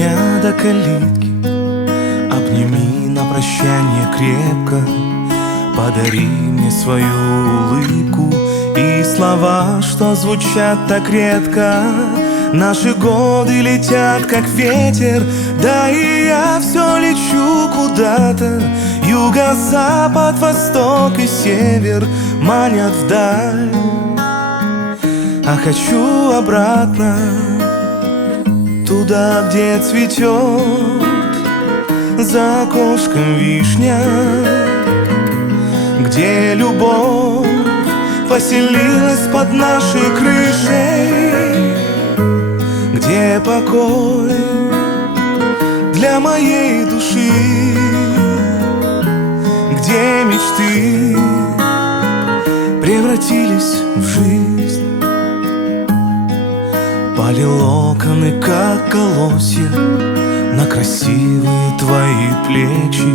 меня до калитки, обними на прощание крепко, подари мне свою улыбку и слова, что звучат так редко. Наши годы летят, как ветер, да и я все лечу куда-то. Юго-запад, восток и север манят вдаль, а хочу обратно, туда, где цветет за окошком вишня, где любовь поселилась под нашей крышей, где покой для моей души, где мечты превратились в жизнь. Пали локоны, как колосья, на красивые твои плечи.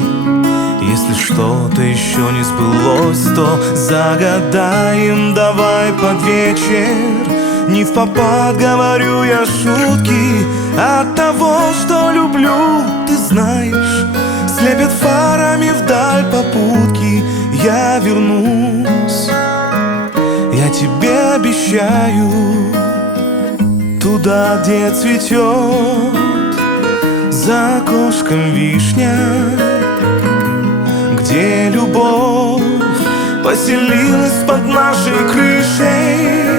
Если что-то еще не сбылось, то загадаем давай под вечер. Не впопад говорю я шутки, от того, что люблю, ты знаешь, слепят фарами вдаль попутки. Я вернусь, я тебе обещаю, туда, где цветет за окошком вишня, где любовь поселилась под нашей крышей,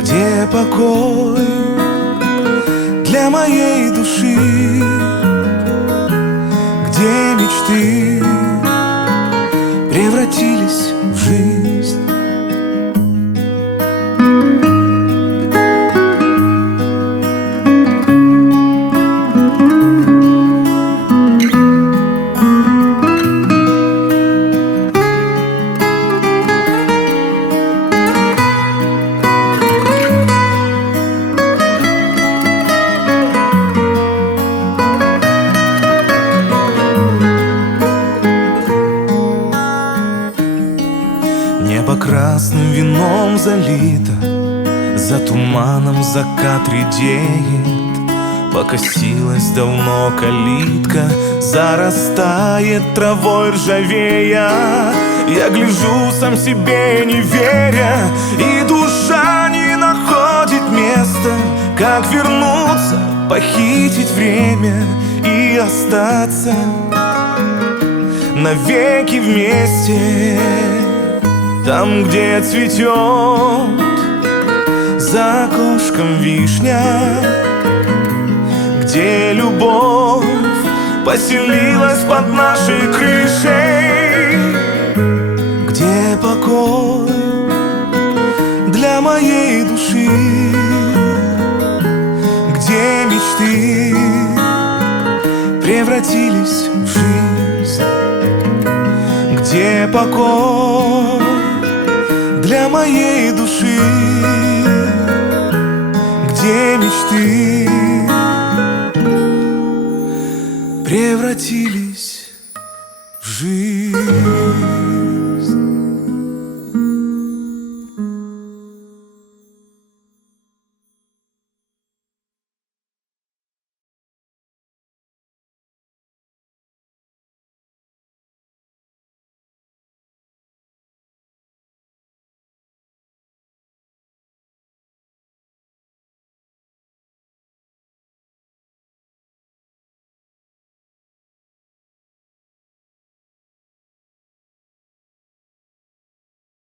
где покой для моей души, где мечты превратились в жизнь. Небо красным вином залито, за туманом закат редеет. Покосилась давно калитка, зарастает травой ржавея. Я гляжу сам себе не веря, и душа не находит места. Как вернуться, похитить время и остаться навеки вместе, там, где цветет за окошком вишня, где любовь поселилась под нашей крышей, где покой для моей души, где мечты превратились в жизнь, где покой для моей души, где мечты превратились